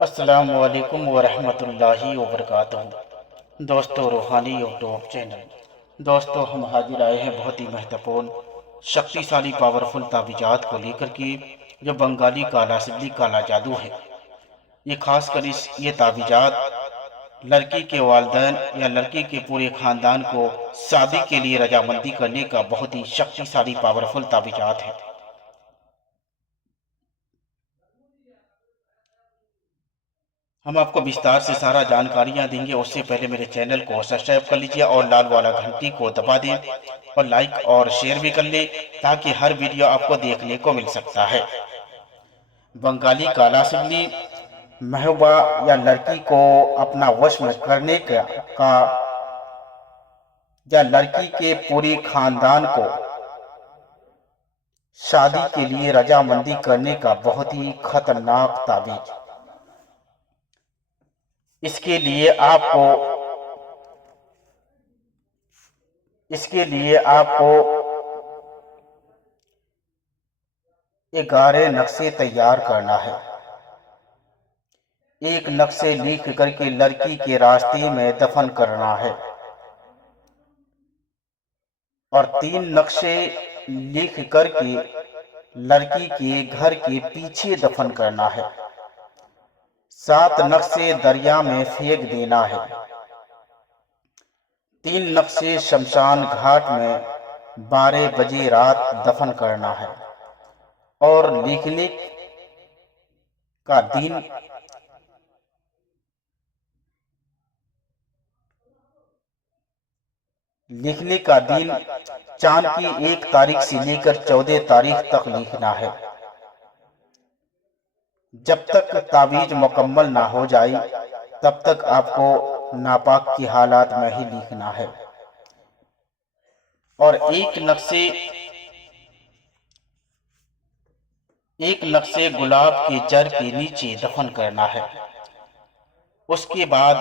अस्सलामु अलैकुम वरहमतुल्लाहि वबरकातुहू। दोस्तों, रूहानी यूट्यूब चैनल। दोस्तों, हम हाजिर आए हैं बहुत ही महत्वपूर्ण शक्तिशाली पावरफुल तावीज़ात को लेकर के, जो बंगाली काला सिद्धि काला जादू है। ये खासकर ये तावीज़ात लड़की के वालिदैन या लड़की के पूरे ख़ानदान को शादी के लिए रजामंदी करने का बहुत ही शक्तिशाली पावरफुल तावीज़ात है। हम आपको विस्तार से सारा जानकारियां देंगे। उससे पहले मेरे चैनल को सब्सक्राइब कर लीजिए और लाल वाला घंटी को दबा दें और लाइक और शेयर भी कर ले, ताकि हर वीडियो आपको देखने को मिल सकता है। बंगाली काला सिगली महबूबा या लड़की को अपना वश में करने का या लड़की के पूरे खानदान को शादी के लिए रजामंदी करने का बहुत ही खतरनाक ताबीज। इसके लिए आपको इसके लिए आपको 11 नक्शे तैयार करना है। एक नक्शे लिख करके लड़की के रास्ते में दफन करना है और 3 नक्शे लिख करके लड़की के घर के पीछे दफन करना है। 7 नक्शे दरिया में फेंक देना है। 3 नक्शे शमशान घाट में 12 बजे रात दफन करना है और का दिन लिखने का दिन चांद की 1 तारीख से लेकर 14 तारीख तक लिखना है। जब तक ताबीज मुकम्मल ना हो जाए तब तक आपको नापाक की हालात में ही लिखना है और एक नक्शे गुलाब के जड़ के नीचे दफन करना है। उसके बाद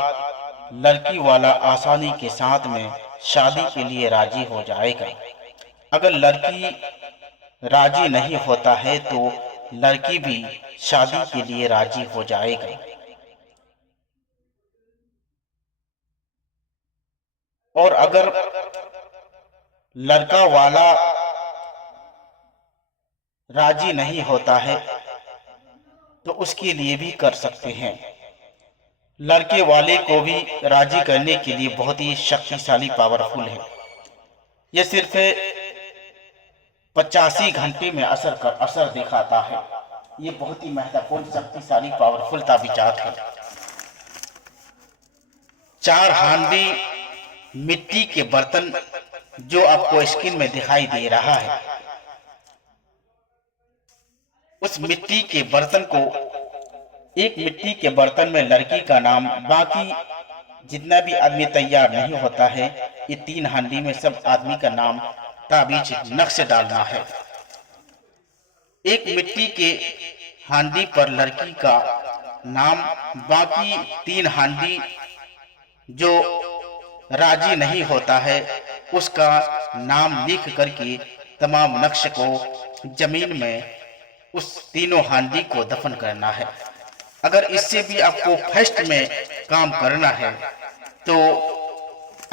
लड़की वाला आसानी के साथ में शादी के लिए राजी हो जाएगा। अगर लड़की राजी नहीं होता है तो लड़की भी शादी के लिए राजी हो जाएगा। और अगर लड़का वाला राजी नहीं होता है तो उसके लिए भी कर सकते हैं। लड़के वाले को भी राजी करने के लिए बहुत ही शक्तिशाली पावरफुल है। यह सिर्फ 85 घंटे में असर दिखाता है। ये बहुत ही महत्वपूर्ण शक्तिशाली पावरफुल ताबीजात है। 4 हांडी मिट्टी के बर्तन जो आपको स्क्रीन में दिखाई दे रहा है, उस मिट्टी के बर्तन को एक मिट्टी के बर्तन में लड़की का नाम, बाकी जितना भी आदमी तैयार नहीं होता है, ये 3 हांडी में सब आदमी का नाम ताबीज नक्शे डालना है। एक मिट्टी के हांडी पर लड़की का नाम, बाकी 3 हांडी जो राजी नहीं होता है उसका नाम लिख करके तमाम नक्श को जमीन में उस तीनों हांडी को दफन करना है। अगर इससे भी आपको फर्स्ट में काम करना है तो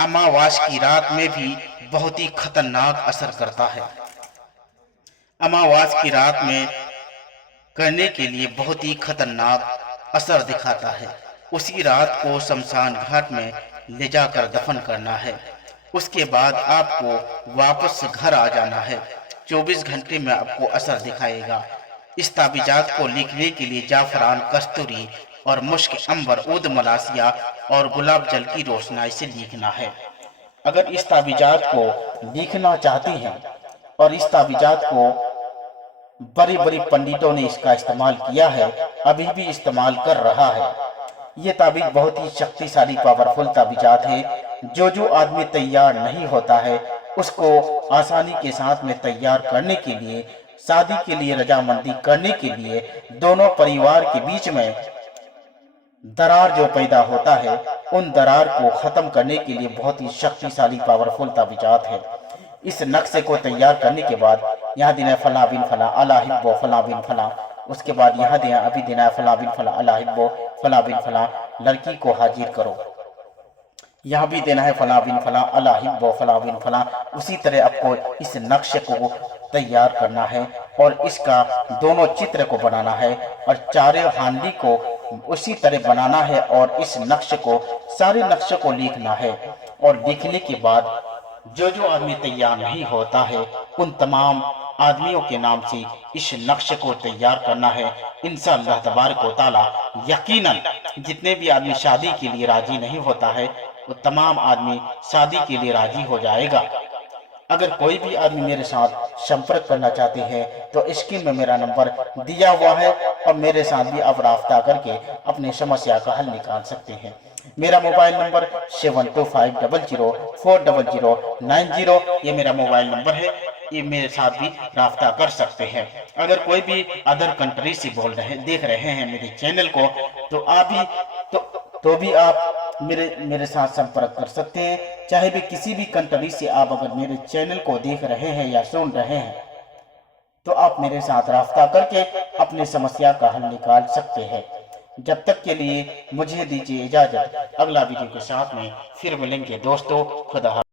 अमावास की रात में भी बहुत ही खतरनाक असर करता है। अमावास की रात में करने के लिए बहुत ही खतरनाक असर दिखाता है। उसी रात को शमशान घाट में ले जाकर दफन करना है। उसके बाद आपको वापस घर आ जाना है। 24 घंटे में आपको असर दिखाएगा। इस ताबीजात को लिखने के लिए जाफरान, कस्तूरी और मुश्क अंबर, ऊद मलासिया और गुलाब जल की रोशनाई से लिखना है। अगर इस ताबीजात को लिखना चाहती हैं और इस ताबीजात को बड़े बड़े पंडितों ने इसका इस्तेमाल किया है, अभी भी इस्तेमाल कर रहा है। ये ताबीज बहुत ही शक्तिशाली पावरफुल ताबीजात है। जो आदमी तैयार नहीं होता है उसको आसानी के साथ में तैयार करने के लिए, शादी के लिए रजामंदी करने के लिए, दोनों परिवार के बीच में दरार जो पैदा होता है उन दरार को खत्म करने के लिए बहुत ही शक्तिशाली पावरफुल ताबीजात है। इस नक्शे को तैयार करने के बाद यहाँ देना फला बिन फला अला हिब्बो फला बिन फला, उसके बाद यहाँ देना अभी देना फला बिन फला अला हिब्बो फला बिन फला लड़की को हाजिर करो। यहाँ भी देना है फला बिन फला अला हिब्बो फला बिन फला। उसी तरह आपको इस नक्शे को तैयार करना है और इसका दोनों चित्र को बनाना है और चारों हांडी को उसी तरह बनाना है और इस नक्शे को सारे नक्शे को लिखना है। और लिखने के बाद जो जो आदमी तैयार नहीं होता है उन तमाम आदमियों के नाम से इस नक्शे को तैयार करना है। इंशाअल्लाह तबारक व तआला यकीनन जितने भी आदमी शादी के लिए राजी नहीं होता है वो तमाम आदमी शादी के लिए राजी हो जाएगा। अगर कोई भी आदमी मेरे साथ संपर्क करना चाहते हैं तो स्क्रीन में मेरा नंबर दिया हुआ है और मेरे साथ भी आप राब्ता करके अपनी समस्या का हल निकाल सकते हैं। मेरा मोबाइल नंबर 7250040090 ये मेरा मोबाइल नंबर है। ये मेरे साथ भी राब्ता कर सकते हैं। अगर कोई भी अदर कंट्री से देख रहे हैं मेरे चैनल को तो आप भी तो भी आप मेरे साथ संपर्क कर सकते हैं। चाहे भी किसी भी कंट्री से आप अगर मेरे चैनल को देख रहे हैं या सुन रहे हैं तो आप मेरे साथ राब्ता करके अपनी समस्या का हल निकाल सकते हैं। जब तक के लिए मुझे दीजिए इजाजत। अगला वीडियो के साथ में फिर मिलेंगे दोस्तों। खुदा।